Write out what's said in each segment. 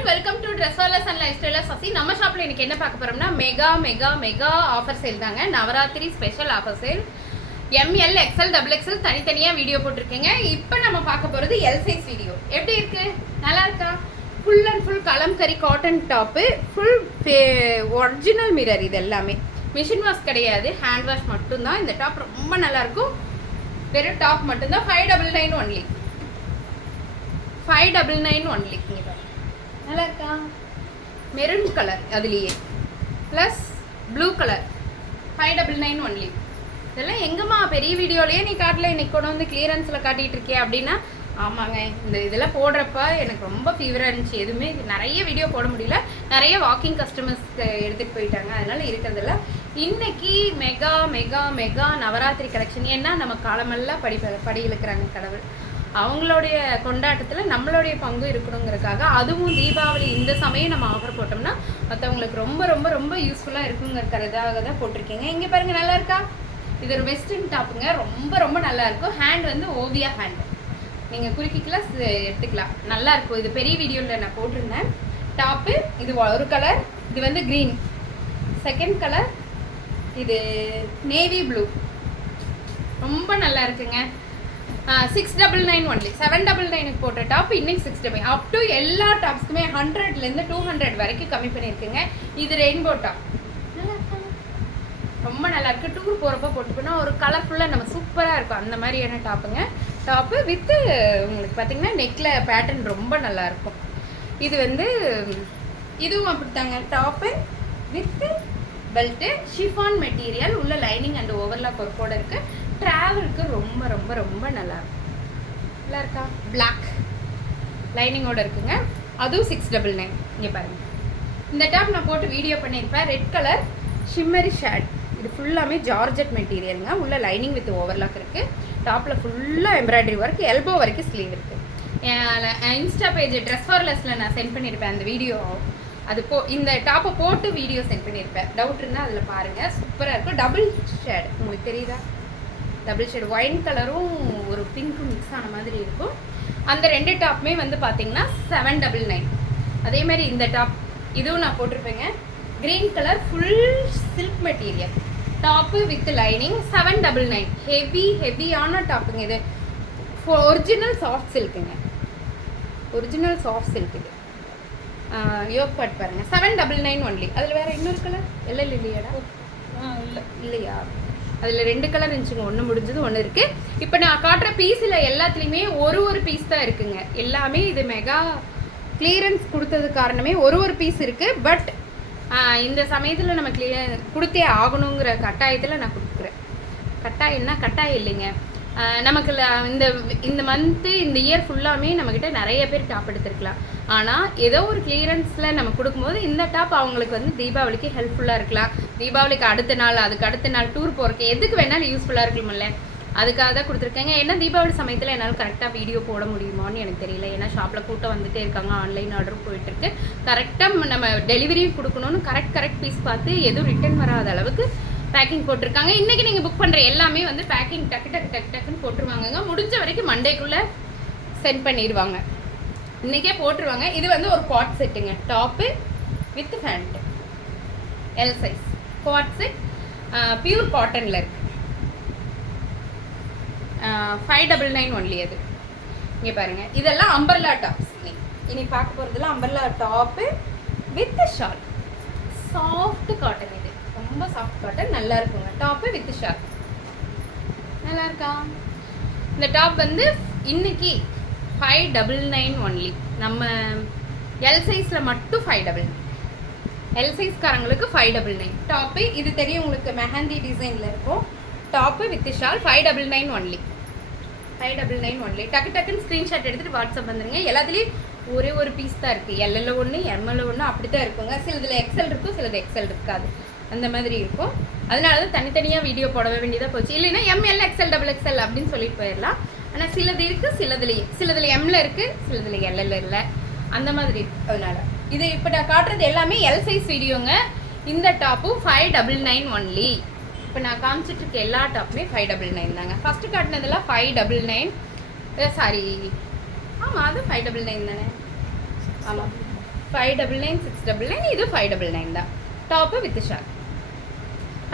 everyone, welcome to Dresswalas and Lifestyle Sasi. நம்ம ஷாப்ல இன்னைக்கு என்ன பார்க்க போறோம்னா மெகா ஆஃபர் சேல் தாங்க. Navaratri special offer sale. ML XL XXL தனித்தனியா வீடியோ போட்டுருக்கேங்க. இப்போ நம்ம பார்க்க போறது L சைஸ் வீடியோ. எப்படி இருக்கு? நல்லா இருக்கா? Full and full kalamkari cotton top, full original mirror. இது எல்லாமே மிஷின் வாஷ் கிடையாது, ஹேண்ட் வாஷ் மட்டும் தான். இந்த டாப் ரொம்ப நல்லா இருக்கும். வெறும் டாப் மட்டும் தான். 599 only. 599 only. நல்லா இருக்கா? மெரூன் கலர் அதுலேயே ப்ளஸ் ப்ளூ கலர். 599 only. இதெல்லாம் எங்கம்மா பெரிய வீடியோலேயே நீ காட்டல, இன்னைக்கு கொண்டு வந்து கிளியரன்ஸில் காட்டிகிட்டு இருக்கே அப்படின்னா, ஆமாங்க, இந்த இதெல்லாம் போடுறப்ப எனக்கு ரொம்ப ஃபீவராக இருந்துச்சு. எதுவுமே நிறைய வீடியோ போட முடியல. நிறைய வாக்கிங் கஸ்டமர்ஸ்க்கு எடுத்துகிட்டு போயிட்டாங்க, அதனால் இருக்கிறதில்ல. இன்னைக்கு mega mega mega Navaratri collection. ஏன்னா நம்ம காலமெல்லாம் படி இழுக்கிறாங்க கடவுள். அவங்களுடைய கொண்டாட்டத்தில் நம்மளுடைய பங்கு இருக்கணுங்கிறதுக்காக, அதுவும் தீபாவளி இந்த சமயம் நம்ம ஆஃபர் போட்டோம்னா மற்றவங்களுக்கு ரொம்ப ரொம்ப ரொம்ப யூஸ்ஃபுல்லாக இருக்குங்கிறதுக்காக தான் போட்டிருக்கீங்க. இங்கே பாருங்கள், நல்லா இருக்கா? இது ஒரு வெஸ்டர்ன் டாப்புங்க. ரொம்ப ரொம்ப நல்லா இருக்கும். ஹேண்ட் வந்து ஓவியா ஹேண்ட், நீங்கள் குறுக்கிக்கலாம் எடுத்துக்கலாம். நல்லா இருக்கும். இது பெரிய வீடியோவில் நான் போட்டிருந்தேன். டாப்பு இது ஒரு கலர், இது வந்து க்ரீன். செகண்ட் கலர் இது நேவி ப்ளூ. ரொம்ப நல்லா இருக்குங்க. 699 only. 799 போட்ட டாப் இன்னைக்கு 699. அப் டு எல்லா டாப்ஸ்க்குமே 100லேருந்து 200 வரைக்கும் கம்மி பண்ணியிருக்குங்க. இது ரெயின்போ டாப். ரொம்ப நல்லா இருக்குது. டூர் போகிறப்ப போட்டுக்கணும், ஒரு கலர்ஃபுல்லாக நம்ம சூப்பராக இருக்கும். அந்த மாதிரியான டாப்புங்க. டாப்பு வித்து உங்களுக்கு பார்த்தீங்கன்னா நெக்கில் பேட்டர்ன் ரொம்ப நல்லாயிருக்கும். இது வந்து இதுவும் அப்படித்தாங்க. Top with belt, chiffon material, உள்ள லைனிங் அண்ட் ஓவர்லாக் ஒர்க்கோடு இருக்குது. ட்ராவலுக்கு ரொம்ப ரொம்ப ரொம்ப நல்லா இருக்கா? பிளாக் லைனிங்கோடு இருக்குங்க. அதுவும் 699. இங்கே பாருங்கள், இந்த டாப் நான் போட்டு வீடியோ பண்ணியிருப்பேன். Red colour shimmery shade. இது ஃபுல்லாமே ஜார்ஜெட் மெட்டீரியலுங்க. உள்ள லைனிங் வித் ஓவர்லாக் இருக்குது. டாப்பில் ஃபுல்லாக எம்ப்ராய்டரி ஒர்க், எல்போ வரைக்கும் ஸ்லீவ் இருக்குது. இன்ஸ்டா பேஜ் Dresswalasல நான் சென்ட் பண்ணியிருப்பேன் அந்த வீடியோ. அது இந்த டாப்பை போட்டு வீடியோ சென்ட் பண்ணியிருப்பேன். டவுட் இருந்தால் அதில் பாருங்கள். சூப்பராக இருக்கும். டபுள் ஷேட், உங்களுக்கு தெரியுதா? டபுள் ஷேட் ஒயின் கலரும் ஒரு பிங்க்கும் மிக்ஸ் ஆன மாதிரி இருக்கும். அந்த ரெண்டு டாப்புமே வந்து பார்த்தீங்கன்னா 799. அதே மாதிரி இந்த டாப் இதுவும் நான் போட்டிருப்பேங்க. Green colour full silk material top with lining. 799. ஹெவியான டாப்புங்க. இது ஒரிஜினல் சாஃப்ட் சில்க்குங்க. Original soft silk. இது யோக் பாட் பாருங்கள். 799 only. அதில் வேறு இன்னொரு கலர் எல்லாம் இல்லையாடா? இல்லையா? அதில் 2 கலர் இருந்துச்சுங்க. ஒன்று முடிஞ்சது, ஒன்று இருக்குது. இப்போ நான் காட்டுற பீஸில் எல்லாத்துலேயுமே ஒரு பீஸ் தான் இருக்குங்க. எல்லாமே இது மெகா கிளியரன்ஸ் கொடுத்தது காரணமே ஒரு பீஸ் இருக்குது. பட் இந்த சமயத்தில் நம்ம கொடுத்தே ஆகணுங்கிற கட்டாயத்தில் நான் கொடுக்குறேன். கட்டாயம் இல்லைங்க. நமக்கு இந்த மந்த்து இந்த இயர் ஃபுல்லாமே நம்மக்கிட்ட நிறைய பேர் டாப் எடுத்துருக்கலாம். ஆனால் ஏதோ ஒரு கிளியரன்ஸில் நம்ம கொடுக்கும்போது இந்த டாப் அவங்களுக்கு வந்து தீபாவளிக்கு ஹெல்ப்ஃபுல்லாக இருக்கலாம். தீபாவளிக்கு அடுத்த நாள், அதுக்கு அடுத்த நாள் டூர் போகிறக்கு எதுக்கு வேணாலும் யூஸ்ஃபுல்லாக இருக்குமில்ல, அதுக்காக தான் கொடுத்துருக்கேங்க. ஏன்னா தீபாவளி சமயத்தில் என்னால் கரெக்டாக வீடியோ போட முடியுமான்னு எனக்கு தெரியல. ஏன்னா ஷாப்பில் கூட்டம் வந்துகிட்டே இருக்காங்க, ஆன்லைன் ஆர்டரும் போயிட்டுருக்கு. கரெக்டாக நம்ம டெலிவரியும் கொடுக்கணும்னு கரெக்ட் பீஸ் பார்த்து எதுவும் ரிட்டன் வராத அளவுக்கு பேக்கிங் போட்டிருக்காங்க. இன்றைக்கி நீங்கள் புக் பண்ணுற எல்லாமே வந்து பேக்கிங் டக்குன்னு போட்டுருவாங்கங்க. முடிஞ்ச வரைக்கும் மண்டேக்குள்ளே சென்ட் பண்ணிடுவாங்க. இன்றைக்கே போட்டுருவாங்க. இது வந்து ஒரு குவாட் செட்டுங்க. Top with pant, L size coord set, pure காட்டனில் இருக்குது. 599 only. அது இங்கே பாருங்கள். இதெல்லாம் அம்பர்லா டாப்ஸ். இனி பார்க்க போகிறதுலாம் umbrella top with shawl. Soft cotton. இது ரொம்ப சாஃப்ட் காட்டன், நல்லா இருக்குங்க. டாப்பு வித் ஷால் நல்லா இருக்கா? இந்த டாப் வந்து இன்னைக்கு 599 only. நம்ம எல் சைஸில் மட்டும் 599. எல் சைஸ்காரங்களுக்கு 599 டாப்பு. இது தெரியும் உங்களுக்கு, மெஹந்தி டிசைனில் இருக்கும். Top with shawl 599 only. 599 only. டக்குன்னு ஸ்க்ரீன்ஷாட் எடுத்துகிட்டு வாட்ஸ்அப் வந்துடுங்க. எல்லாத்துலேயும் ஒரு பீஸ் தான் இருக்குது. எல்எல்ல ஒன்று, எம்எல்ல ஒன்று, அப்படி தான் இருக்குங்க. சிலதில் எக்ஸல் இருக்கும், சிலது எக்ஸல் இருக்காது. அந்த மாதிரி இருக்கும். அதனால தான் தனித்தனியாக வீடியோ போட வேண்டியதாக போச்சு. இல்லைன்னா ML XL XXL அப்படின்னு சொல்லிட்டு போயிடலாம். ஆனால் சிலது இருக்குது, சிலதில் எம்ல இருக்குது, சிலதில் எல்எல்ல இல்லை, அந்த மாதிரி இருக்குது. அதனால இது இப்போ நான் காட்டுறது எல்லாமே எல் சைஸ் வீடியோங்க. இந்த டாப்பும் 599 only. இப்போ நான் காமிச்சிட்டு இருக்க எல்லா டாப்புமே 599 தாங்க. ஃபஸ்ட்டு காட்டினதெல்லாம் 599. சாரி, ஆமாம், அது 599 தானே. ஆமாம், 599 699 இது 599 தான். Top with shawl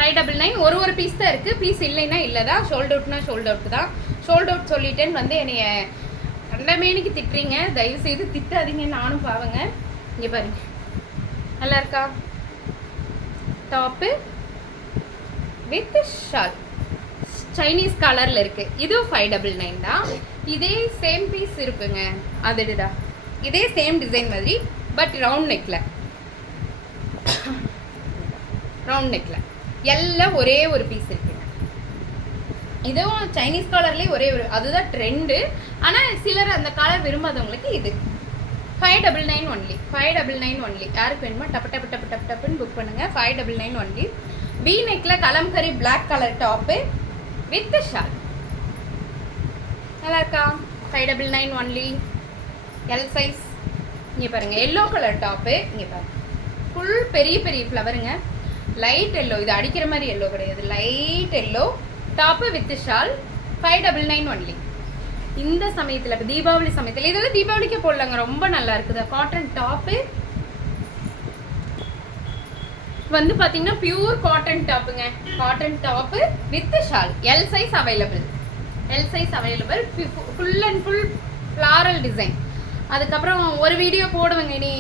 599. ஒரு பீஸ் தான் இருக்குது. பீஸ் இல்லைன்னா இல்லை தான். ஷோல்ட் அவுட்னா ஷோல்ட் அவுட் தான். ஷோல்ட் அவுட் சொல்லிட்டேன்னு வந்து என்னைய கண்டமேனிக்கு திட்டுறீங்க. தயவுசெய்து திட்டாதீங்க, நானும் பாவங்க. இங்கே பாருங்க, நல்லா இருக்கா? டாப்பு வித் ஷால் சைனீஸ் கலரில் இருக்குது. இதுவும் 599 தான். இதே சேம் பீஸ் இருக்குங்க. அதுடா இதே சேம் டிசைன் மாதிரி, பட் ரவுண்ட் நெக்கில் எல்லாம் ஒரே ஒரு பீஸ் இருக்குங்க. இதுவும் சைனீஸ் கலர்லேயே ஒரே ஒரு, அதுதான் ட்ரெண்டு. ஆனால் சிலர் அந்த கலர் விரும்பாதவங்களுக்கு இது 599 ஒன்லி. 599 ஒன்லி. யாருக்கு வேணுமோ டப்புன்னு புக் பண்ணுங்கள். 599 ஒன்லி. பி நெக்கில் kalamkari black colour top with shawl. நல்லா இருக்கா? 599 ஒன்லி. L size. இங்கே பாருங்கள், எல்லோ கலர் டாப்பு. இங்கே பாருங்கள், ஃபுல் பெரிய ஃப்ளவருங்க. லைட் எல்லோ, இது அடிக்கிற மாதிரி எல்லோ கிடையாது, light yellow top with shawl. 599 only. இந்த சமயத்தில் இப்போ தீபாவளி சமயத்தில் இதெல்லாம் தீபாவளிக்கே போடலாங்க. ரொம்ப நல்லா இருக்குது. காட்டன் டாப்பு வந்து பார்த்தீங்கன்னா பியூர் காட்டன் டாப்புங்க. Cotton top with shawl. L size available. Full and full floral design. அதுக்கப்புறம் ஒரு வீடியோ போடுவேங்க. நீ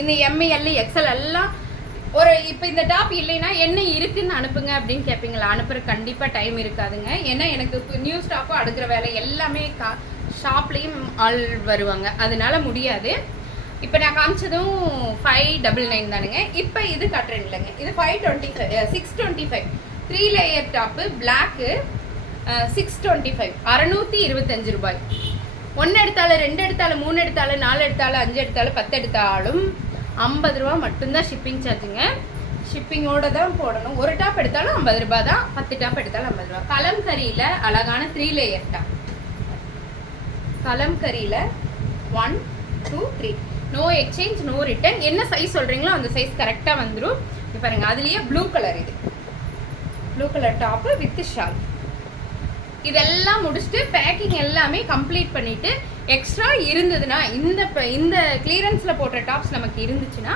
இந்த எம்ஏஎல் எக்ஸ்எல் எல்லாம் ஒரு இப்போ இந்த டாப் இல்லைன்னா என்ன இருக்குன்னு அனுப்புங்க அப்படின்னு கேட்பீங்களா? அனுப்புகிற கண்டிப்பாக டைம் இருக்காதுங்க. ஏன்னா எனக்கு நியூ ஸ்டாக்கும் அடுக்கிற வேலை எல்லாமே ஷாப்லேயும் ஆள் வருவாங்க, அதனால முடியாது. இப்போ நான் காமிச்சதும் 599 தானுங்க. இப்போ இது கட்டுறேன் இல்லைங்க, இது 625 3 லேயர் டாப்பு பிளாக்கு 625 625 ரூபாய். 1 எடுத்தாலும் 2 எடுத்தாலும் 3 எடுத்தாலும் 4 எடுத்தாலும் 5 எடுத்தாலும் 10 எடுத்தாலும் 50 ரூபா மட்டும்தான் ஷிப்பிங் சார்ஜுங்க. ஷிப்பிங்கோட தான் போடணும். ஒரு டாப் எடுத்தாலும் 50 ரூபா தான். 10 டாப் எடுத்தாலும் 50 ரூபா. கலம்கரியில் அழகான 3 லேயர் டாப். கலம்கரியில் 1 2 3 நோ எக்ஸ்சேஞ்ச் நோ ரிட்டர்ன். என்ன சைஸ் சொல்கிறீங்களோ அந்த சைஸ் கரெக்டாக வந்துடும். இப்போ பாருங்கள், அதுலேயே ப்ளூ கலர், இது blue colour top with shawl. இதெல்லாம் முடிச்சுட்டு பேக்கிங் எல்லாமே கம்ப்ளீட் பண்ணிவிட்டு எக்ஸ்ட்ரா இருந்ததுன்னா இந்த கிளியரன்ஸில் போட்ட டாப்ஸ் நமக்கு இருந்துச்சுன்னா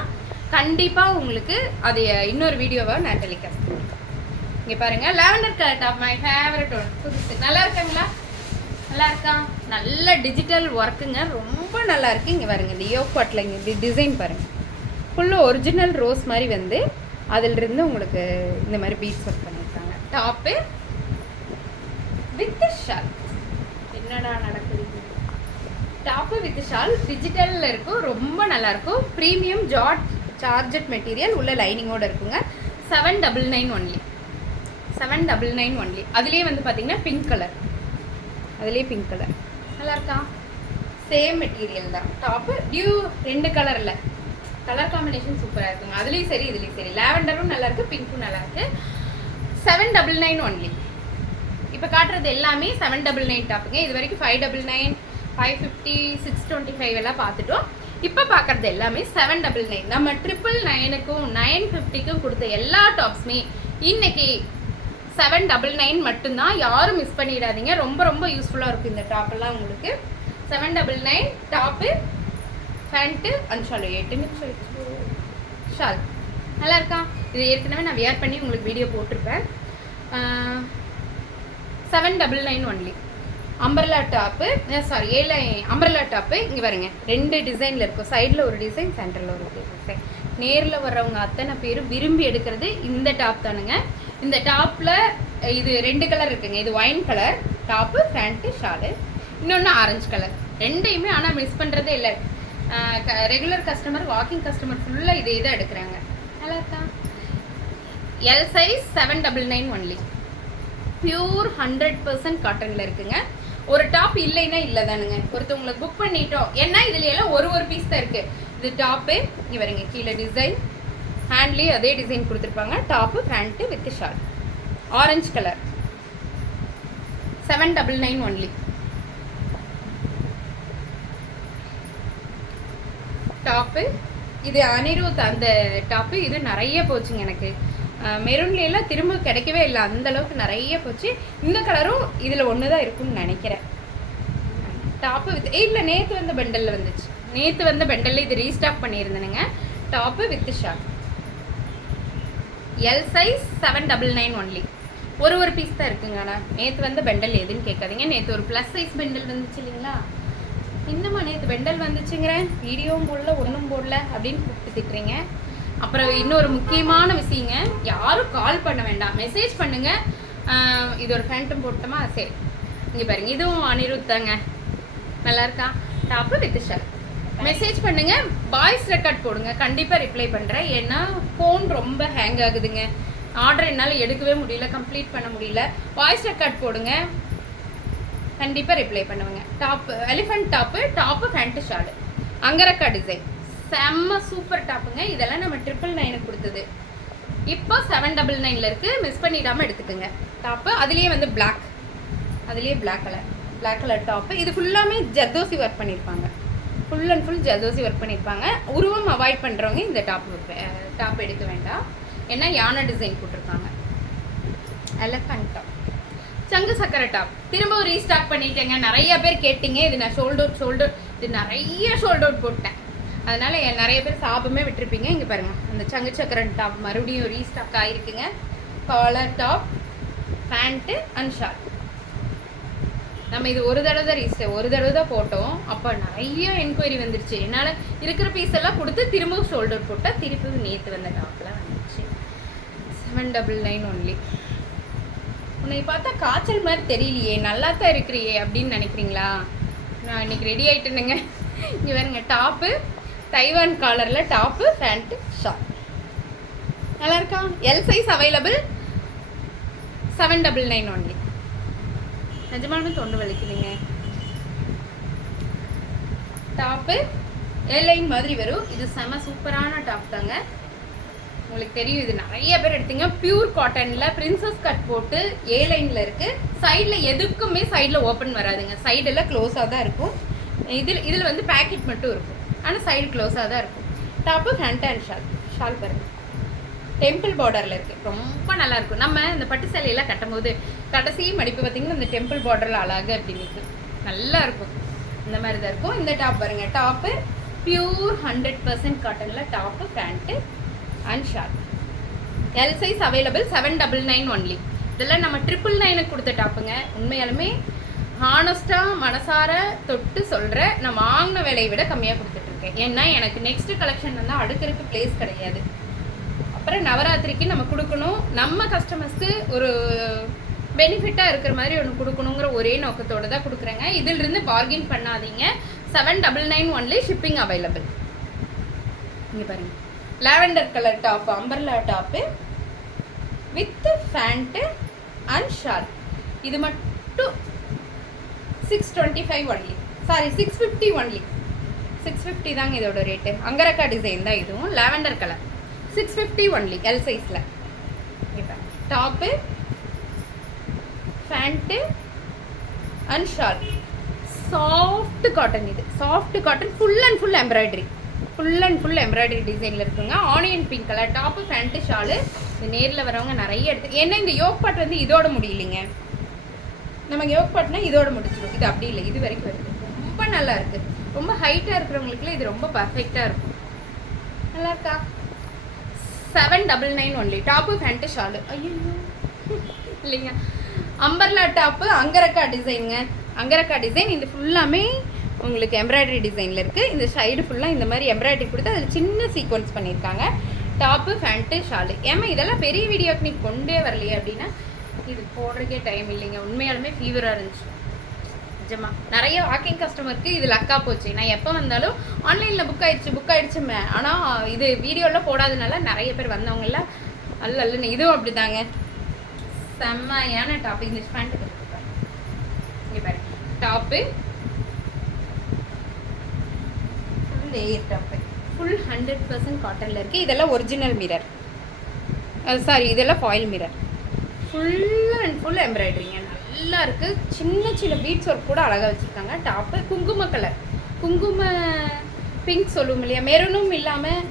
கண்டிப்பாக உங்களுக்கு அது இன்னொரு வீடியோவை நான் டெலிகாஸ்ட் பண்ணுறேன். இங்கே பாருங்கள், lavender colour top my favourite one. புதுசு நல்லா இருக்காங்களா? நல்லா இருக்கா? நல்ல டிஜிட்டல் ஒர்க்குங்க, ரொம்ப நல்லா இருக்குது. இங்கே பாருங்கள், இந்த யோக்பாட்டில் இங்கே டிசைன் பாருங்கள், ஃபுல்லாக ஒரிஜினல் ரோஸ் மாதிரி வந்து அதிலிருந்து உங்களுக்கு இந்த மாதிரி பீட்ஸ் ஒர்க் பண்ணியிருக்காங்க. Top with shawl. என்னடா நடக்குது? டாப்பு வித் ஷால் டிஜிட்டலில் இருக்கும், ரொம்ப நல்லாயிருக்கும். ப்ரீமியம் சார்ஜட் மெட்டீரியல் உள்ள லைனிங்கோடு இருக்குங்க. 799 ஒன்லி. 799 ஒன்லி. அதுலேயே வந்து பார்த்தீங்கன்னா பிங்க் கலர், அதுலேயே பிங்க் கலர் நல்லா இருக்கா? சேம் மெட்டீரியல் தான். டாப்பு டியூ 2 கலரில் கலர் காம்பினேஷன் சூப்பராக இருக்குங்க. அதுலேயும் சரி இதுலேயும் சரி. லாவெண்டரும் நல்லாயிருக்கு, பிங்க்கும் நல்லாயிருக்கு. 799 ஒன்லி. இப்போ காட்டுறது எல்லாமே 799 டாப்புங்க. இது வரைக்கும் 599 550 625 எல்லாம் பார்த்துட்டோம். இப்போ பார்க்குறது எல்லாமே 799. நம்ம 999க்கும் 950க்கும் கொடுத்த எல்லா டாப்ஸுமே இன்னைக்கு 799 மட்டும்தான். யாரும் மிஸ் பண்ணிடாதீங்க. ரொம்ப ரொம்ப யூஸ்ஃபுல்லாக இருக்கும் இந்த டாப்பெல்லாம் உங்களுக்கு. 799 டாப்பு பேண்ட்டு அண்ட் ஷால் 8 நிமிஷம் ஷால் நல்லா இருக்கா? இது ஏற்கனவே நான் வியர் பண்ணி உங்களுக்கு வீடியோ போட்டிருப்பேன். 799 only. Umbrella top, sorry umbrella top. இங்கே பாருங்க, 2 டிசைனில் இருக்கும். சைடில் ஒரு டிசைன், சென்டரில் ஒரு டிசைன். நேரில் வர்றவங்க அத்தனை பேரும் விரும்பி எடுக்கிறது இந்த டாப் தானுங்க. இந்த டாப்பில் இது 2 கலர் இருக்குங்க. இது wine colour top pant Shalu, இன்னொன்று ஆரஞ்சு கலர். ரெண்டையுமே ஆனால் மிஸ் பண்ணுறதே இல்லை. ரெகுலர் கஸ்டமர், வாக்கிங் கஸ்டமர் ஃபுல்லாக இதே தான் எடுக்கிறாங்க. நல்லா இருக்கா? L size 799 only. பியூர் 100% காட்டனில் இருக்குங்க. ஒரு டாப் இல்லைன்னா இல்லை தானுங்க. ஒருத்தவங்களுக்கு புக் பண்ணிட்டோம் ஏன்னா இதுல எல்லாம் ஒரு பீஸ் தான் இருக்குது. இது டாப்பு, இங்கே வரீங்க கீழே டிசைன், ஹேண்ட்லேயே அதே டிசைன் கொடுத்துருப்பாங்க. Top pant with shawl, orange colour. 799 only. Top இது அனிருத் அந்த டாப்பு. இது நிறைய போச்சுங்க எனக்கு. மெரூன்லாம் திரும்ப கிடைக்கவே இல்லை, அந்த அளவுக்கு நிறைய போச்சு. இந்த கலரும் இதில் ஒன்று தான் இருக்கும்னு நினைக்கிறேன். டாப்பு வித் இல்லை, நேற்று வந்து பண்டலில் வந்துச்சு. நேற்று வந்து பெண்டலில் இது ரீஸ்டாக் பண்ணியிருந்தேனுங்க. Top with short, L size 799 only. ஒரு பீஸ் தான் இருக்குங்க. ஆனால் நேற்று வந்து பெண்டல் எதுன்னு கேட்காதீங்க. நேற்று ஒரு ப்ளஸ் சைஸ் பெண்டல் வந்துச்சு இல்லைங்களா? இன்னுமா நேற்று பெண்டல் வந்துச்சுங்கிறேன், வீடியோவும் போடல ஒன்றும் போடல அப்படின்னு கூப்பிட்டு திட்டுறீங்க. அப்புறம் இன்னொரு முக்கியமான விஷயங்க, யாரும் கால் பண்ண வேண்டாம், மெசேஜ் பண்ணுங்கள். இது ஒரு ஃபேண்ட்டும் போட்டோமா? சரி, இங்கே பாருங்க, இதுவும் அனிருத் தாங்க. நல்லா இருக்கா? Top with shirt. மெசேஜ் பண்ணுங்க, வாய்ஸ் ரெக்கார்ட் போடுங்க, கண்டிப்பாக ரிப்ளை பண்ணுறேன். ஏன்னா ஃபோன் ரொம்ப ஹேங் ஆகுதுங்க, ஆர்டர் என்னால் எடுக்கவே முடியல, கம்ப்ளீட் பண்ண முடியல. வாய்ஸ் ரெக்கார்ட் போடுங்க, கண்டிப்பாக ரிப்ளை பண்ணுவேங்க. Top elephant top pant shawl, angrakha design, செம்ம சூப்பர் டாப்புங்க. இதெல்லாம் நம்ம 999 கொடுத்தது, இப்போ 799 இருக்குது. மிஸ் பண்ணிடாமல் எடுத்துக்கோங்க. டாப்பு அதுலேயே வந்து பிளாக், அதுலேயே பிளாக் கலர் டாப்பு. இது ஃபுல்லாமே ஜர்தோசி ஒர்க் பண்ணியிருப்பாங்க, full and full zardozi work பண்ணியிருப்பாங்க. உருவம் அவாய்ட் பண்ணுறவங்க இந்த டாப் எடுக்க வேண்டாம், ஏன்னா யானை டிசைன் போட்டிருக்காங்க. எலஃபண்ட் டாப், சங்கு சக்கரை டாப் திரும்பவும் ரீஸ்டாக் பண்ணிட்டேங்க. நிறைய பேர் கேட்டிங்க. இது நான் ஷோல்டர் இது நிறைய ஷோல்டர் போட்டேன், அதனால் நிறைய பேர் சாபமே விட்டுருப்பீங்க. இங்கே பாருங்கள், அந்த சங்கு சக்கரை டாப் மறுபடியும் ரீஸ்டாக் ஆகிருக்குங்க. Collar top, pant and short. நம்ம இது ஒரு தடவை தான் போட்டோம். அப்போ நிறைய என்கொயரி வந்துருச்சு. என்னால் இருக்கிற பீஸ் எல்லாம் கொடுத்து திரும்பவும் ஷோல்டர் போட்டால் திருப்பி நேற்று வந்த டாப்பில் வந்துச்சு. 799 ஒன்லி. உன்னை பார்த்தா காய்ச்சல் மாதிரி தெரியலையே, நல்லா தான் இருக்கிறியே அப்படின்னு நினைக்கிறீங்களா? நான் இன்னைக்கு ரெடி ஆகிட்டேனுங்க. இங்கே வேறுங்க, டாப்பு தைவான் காலரில் டாப்பு பேண்ட்டு ஷார்ட். நல்லா இருக்கா? L size available, 799 only. நிஜமாலுமே தொண்டு வலிக்குதுங்க. டாப்பு ஏர்லைன் மாதிரி வரும். இது செம சூப்பரான டாப் தாங்க. உங்களுக்கு தெரியும், இது நிறைய பேர் எடுத்தீங்க. பியூர் காட்டனில் பிரின்சஸ் கட் போட்டு ஏர்லைனில் இருக்குது. சைடில் எதுக்குமே சைடில் ஓப்பன் வராதுங்க, சைடெல்லாம் க்ளோஸாக தான் இருக்கும். இதில் வந்து பேக்கெட் மட்டும் இருக்கும், ஆனால் சைடு க்ளோஸாக தான் இருக்கும். டாப்பு ஹேண்ட் அண்ட் ஷால் பாருங்கள், டெம்பிள் பார்டரில் இருக்குது, ரொம்ப நல்லாயிருக்கும். நம்ம இந்த பட்டு சேலையெல்லாம் கட்டும்போது கடைசி மடிப்பு பார்த்திங்கன்னா இந்த டெம்பிள் பார்டரில் அழகாக அப்படி நிற்கும், நல்லாயிருக்கும். இந்த மாதிரி தான் இருக்கும். இந்த டாப் பாருங்கள், டாப்பு பியூர் 100% காட்டனில் top pant and short. L size available, 799 only. இதெல்லாம் நம்ம 999 கொடுத்த டாப்புங்க. உண்மையாலுமே ஹானஸ்ட்டாக மனசார தொட்டு சொல்கிறேன், நான் வாங்கின விலையை விட கம்மியாக கொடுத்துட்ருக்கேன். ஏன்னா எனக்கு நெக்ஸ்ட்டு கலெக்ஷன் வந்து அடுக்கிறதுக்கு ப்ளேஸ் கிடையாது. அப்புறம் நவராத்திரிக்கு நம்ம கொடுக்கணும், நம்ம கஸ்டமர்ஸ்க்கு ஒரு பெனிஃபிட்டாக இருக்கிற மாதிரி ஒன்று கொடுக்கணுங்கிற ஒரே நோக்கத்தோடு தான் கொடுக்குறேங்க. இதிலிருந்து பார்கின் பண்ணாதீங்க. 799 ஒன்லி, ஷிப்பிங் அவைலபிள். இங்கே பாருங்கள், lavender colour top, umbrella top with pant and short. இது மட்டும் 625 ஒன்லி, சாரி 650 ஒன்லி. 650 தாங்க இதோட ரேட்டு. அங்கரக்கா டிசைன் தான் இதுவும், லாவெண்டர் கலர், 650 ஒன்லி, எல் சைஸில். இப்போ top pant and short, soft cotton. இது soft cotton, full and full embroidery டிசைனில் இருக்குங்க. Onion pink colour top pant shawl. இது நேரில் வரவங்க நிறைய எடுத்து, ஏன்னா இந்த யோக் பாட் வந்து இதோட முடியலைங்க. நமக்கு யோக் பாட்னா இதோட முடிச்சிடும், இது அப்படி இல்லை, இது வரைக்கும் வருது. ரொம்ப நல்லா இருக்குது. ரொம்ப ஹைட்டாக இருக்கிறவங்களுக்குலாம் இது ரொம்ப பர்ஃபெக்டாக இருக்கும். நல்லா இருக்கா? 799 ஒன்லி, டாப்பு பேண்ட்டு ஷாலு. ஐயோ இல்லைங்க, அம்பர்லா டாப்பு அங்கரக்கா டிசைனுங்க. அங்கரக்கா டிசைன், இது ஃபுல்லாமே உங்களுக்கு எம்ப்ராய்டரி டிசைனில் இருக்குது. இந்த சைடு ஃபுல்லாக இந்த மாதிரி எம்ப்ராய்டரி கொடுத்து அதில் சின்ன சீக்வன்ஸ் பண்ணியிருக்காங்க. Top pant Shalu. ஏமா இதெல்லாம் பெரிய வீடியோக்கு நீ கொண்டே வரலையே அப்படின்னா, இது போடுறதுக்கே டைம் இல்லைங்க. உண்மையாலுமே ஃபீவராக இருந்துச்சு நிஜமா. நிறைய வாக்கிங் கஸ்டமருக்கு இது லக்கா போச்சு. நான் எப்போ வந்தாலும் ஆன்லைனில் புக் ஆகிடுச்சுமே, ஆனால் இது வீடியோவில் போடாதனால நிறைய பேர் வந்தவங்களாம் அல்ல. இதுவும் அப்படி தாங்க, செம்மையான டாப்பு. இந்த பேண்ட்டு கொடுத்துருப்பாரு, இங்கே பாரு. Top full layer top, full 100% காட்டனில் இருக்குது. இதெல்லாம் ஒரிஜினல் மிரர், சாரி இதெல்லாம் foil mirror. Full and full எம்ப்ராய்டரிங்க, நல்லா இருக்குது. சின்ன பீட்ஸ் ஒர்க் கூட அழகாக வச்சுருக்காங்க. டாப்பு குங்கும கலர், குங்கும பிங்க் சொல்லுவோம் இல்லையா, மெரூனும் இல்லாமல்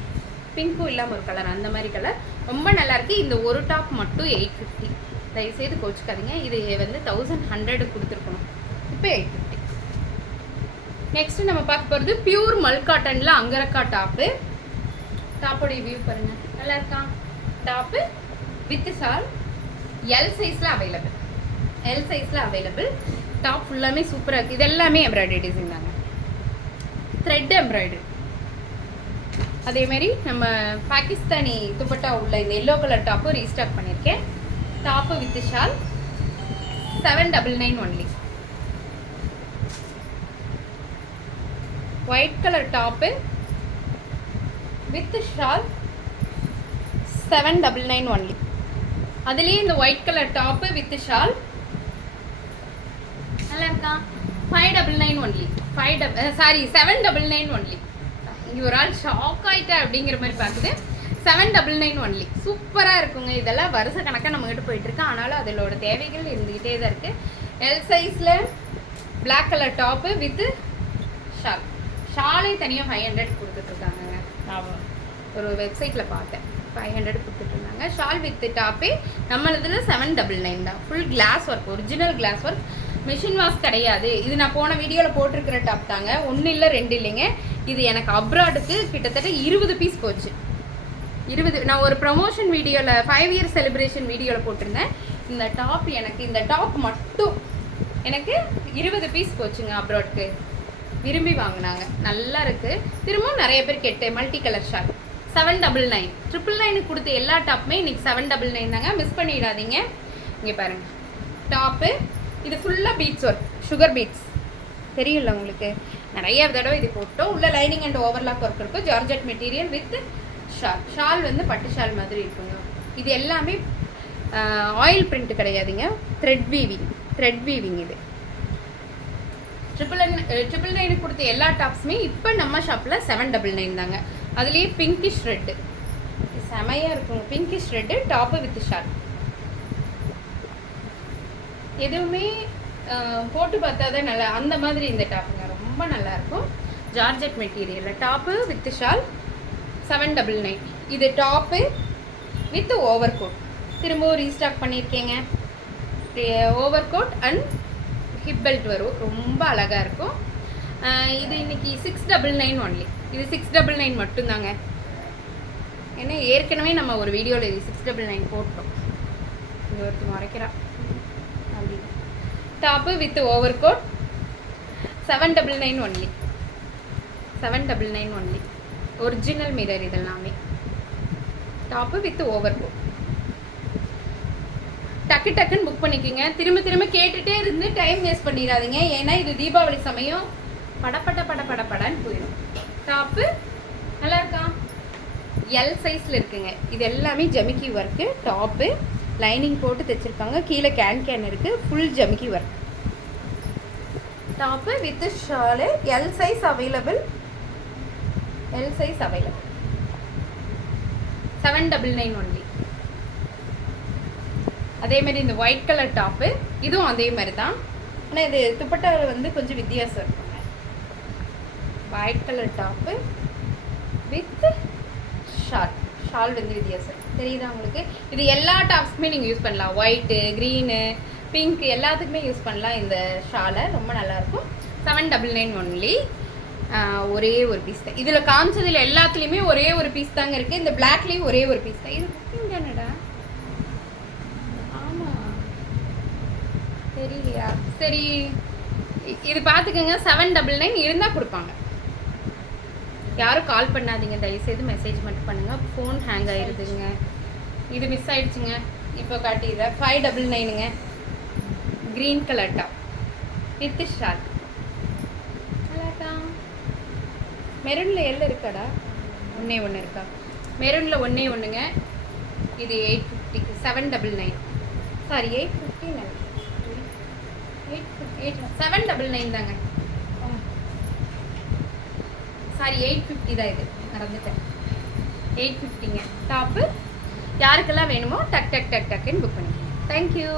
பிங்க்கும் இல்லாமல் ஒரு கலர், அந்த மாதிரி கலர் ரொம்ப நல்லாயிருக்கு. இந்த ஒரு டாப் மட்டும் 850. தயவுசெய்து கோச்சிக்காதீங்க. இது வந்து 1100 கொடுத்துருக்கணும், இப்போ 850. நெக்ஸ்ட் நம்ம பார்க்க போகிறது பியூர் மல் காட்டனில் அங்கரக்கா டாப்பு. டாப்போடைய வியூ பாருங்க, நல்லா இருக்கா? டாப்பு வித் ஷால் எல் சைஸில் அவைலபிள். எல் சைஸில் அவைலபிள். டாப் ஃபுல்லாமே சூப்பராக இருக்குது. இது எல்லாமே எம்ப்ராய்டரி டிசைன் தாங்க, த்ரெட் எம்ப்ராய்டரி. அதேமாரி நம்ம பாகிஸ்தானி துப்பட்டா உள்ள இந்த எல்லோ கலர் டாப்பு ரீஸ்டாக் பண்ணியிருக்கேன். Top with shawl 799 only. White colour top with shawl 799 only. அதுலேயே இந்த white colour top with shawl நல்லா இருக்கா? 599 ஒன்லி. 799 ஒன்லி. இங்கே ஒரு ஆள் ஷாக் ஆகிட்டா அப்படிங்கிற மாதிரி பார்க்குது. 799 ஒன்லி. சூப்பராக இருக்குங்க. இதெல்லாம் வருஷ கணக்காக நம்மகிட்ட போயிட்டுருக்கு. ஆனாலும் அதோட தேவைகள் இருந்துக்கிட்டே தான் இருக்குது. எல் சைஸில் black colour top with shawl. ஷாலே தனியாக 500 கொடுத்துட்ருக்காங்கங்க. நான் ஒரு வெப்சைட்டில் பார்த்தேன், 500 கொடுத்துட்ருந்தாங்க. ஷால் வித் டாப்பே நம்மளதில் 799 தான். Full glass work, original glass work, machine wash கிடையாது. இது நான் போன வீடியோவில் போட்டிருக்கிற டாப் தாங்க. 1 இல்லை 2 இல்லைங்க. இது எனக்கு அப்ராடுக்கு கிட்டத்தட்ட 20 பீஸ் போச்சு. 20. நான் ஒரு ப்ரமோஷன் வீடியோவில் 5 இயர் செலிப்ரேஷன் வீடியோவில் போட்டிருந்தேன். இந்த டாப் எனக்கு, இந்த டாப் மட்டும் எனக்கு 20 பீஸ் போச்சுங்க அப்ராடுக்கு. விரும்பி வாங்கினாங்க, நல்லா இருக்குது. திரும்பவும் நிறைய பேர் கேட்டு மல்டி கலர் ஷால் 799. 999 கொடுத்த எல்லா டாப்புமே இன்றைக்கி 799 தாங்க. மிஸ் பண்ணிடாதீங்க. இங்கே பாருங்கள் டாப்பு. இது ஃபுல்லாக பீட்ஸ் ஒர்க், சுகர் பீட்ஸ் தெரியும்ல உங்களுக்கு. நிறைய தடவை இது போட்டோம். உள்ள லைனிங் அண்ட் ஓவர்லாக் ஒர்க் இருக்கும். Georgette material with shawl. Shawl வந்து பட்டு ஷால் மாதிரி இருக்குங்க. இது எல்லாமே ஆயில் பிரிண்ட் கிடையாதுங்க, த்ரெட் வீவிங். த்ரெட் வீவிங் இது 999 கொடுத்த எல்லா டாப்ஸுமே இப்போ நம்ம ஷாப்பில் 799 தாங்க. அதுலேயே பிங்கிஷ் ரெட்டு செமையாக இருக்குங்க. Pinkish red top with shawl. எதுவுமே போட்டு பார்த்தா தான் நல்லா, அந்த மாதிரி இந்த டாப்புங்க ரொம்ப நல்லாயிருக்கும். ஜார்ஜெட் மெட்டீரியலில் டாப்பு வித் ஷால் 799. இது டாப்பு வித் ஓவர் கோட். திரும்பவும் ரீஸ்டாக் பண்ணியிருக்கேங்க. Overcoat and hip belt வரும். ரொம்ப அழகாக இருக்கும். இது இன்னைக்கு 699 ஒன்லி. இது 699 மட்டும்தாங்க. ஏன்னா ஏற்கனவே நம்ம ஒரு வீடியோவில் இது 699 போட்டோம். இங்கே ஒருத்தர் மறைக்கிறா. Top with overcoat 799 only. 799 only. Original mirror இதெல்லாமே. Top with overcoat. டக்கு டக்குன்னு புக் பண்ணிக்கோங்க. திரும்ப திரும்ப கேட்டுகிட்டே இருந்து டைம் வேஸ்ட் பண்ணிடாதீங்க. ஏன்னா இது தீபாவளி சமயம் படப்படன்னு போயிடும். டாப்பு நல்லா இருக்கா? எல் சைஸில் இருக்குங்க. இது எல்லாமே ஜமிக்கி ஒர்க்கு. டாப்பு லைனிங் போட்டு தைச்சிருக்காங்க. கீழே கேன் இருக்குது. ஃபுல் ஜமிக்கி work. Top with shawl. L size available. L size available. 799 only. அதேமாரி இந்த ஒயிட் கலர் டாப்பு இதுவும் அதே மாதிரி தான். ஆனால் இது துப்பட்டாவில் வந்து கொஞ்சம் வித்தியாசம் இருக்குங்க. White colour top with shawl. Shawl வந்து வித்தியாசம் தெரியுதா உங்களுக்கு? இது எல்லா டாப்ஸுமே நீங்கள் யூஸ் பண்ணலாம். ஒயிட்டு, க்ரீனு, பிங்க் எல்லாத்துக்குமே யூஸ் பண்ணலாம் இந்த ஷாலை. ரொம்ப நல்லாயிருக்கும். 799 ஒன்லி. ஒரே ஒரு பீஸ் தான் இதில் காமிச்சதில். எல்லாத்துலேயுமே ஒரே ஒரு பீஸ் தாங்க இருக்குது. இந்த பிளாக்லேயும் ஒரே ஒரு பீஸ் தான். இது புக்கிங் தானடா? ஆமாம், தெரியலையா? சரி, இது பார்த்துக்கோங்க. 799 இருந்தால் கொடுப்பாங்க. யாரும் கால் பண்ணாதீங்க, தயவுசெய்து மெசேஜ் மட்டும் பண்ணுங்கள். ஃபோன் ஹேங் ஆகிடுதுங்க. இது மிஸ் ஆகிடுச்சுங்க. இப்போ காட்டிடுறேன். 599ங்க. Green colour top with shawl. நல்லாட்டா? மெரூனில் எல்லாம் இருக்காடா? ஒன்றே ஒன்று இருக்கா? மெரூனில் ஒன்றே ஒன்றுங்க. இது 850. 799. சாரி 850 நினைக்கிறேன். 799 தாங்க. சாரி 850 தான். இது மறந்துட்டேன். 850ங்க டாப்பு. யாருக்கெல்லாம் வேணுமோ டக்குன்னு புக் பண்ணிக்கோங்க. தேங்க்யூ.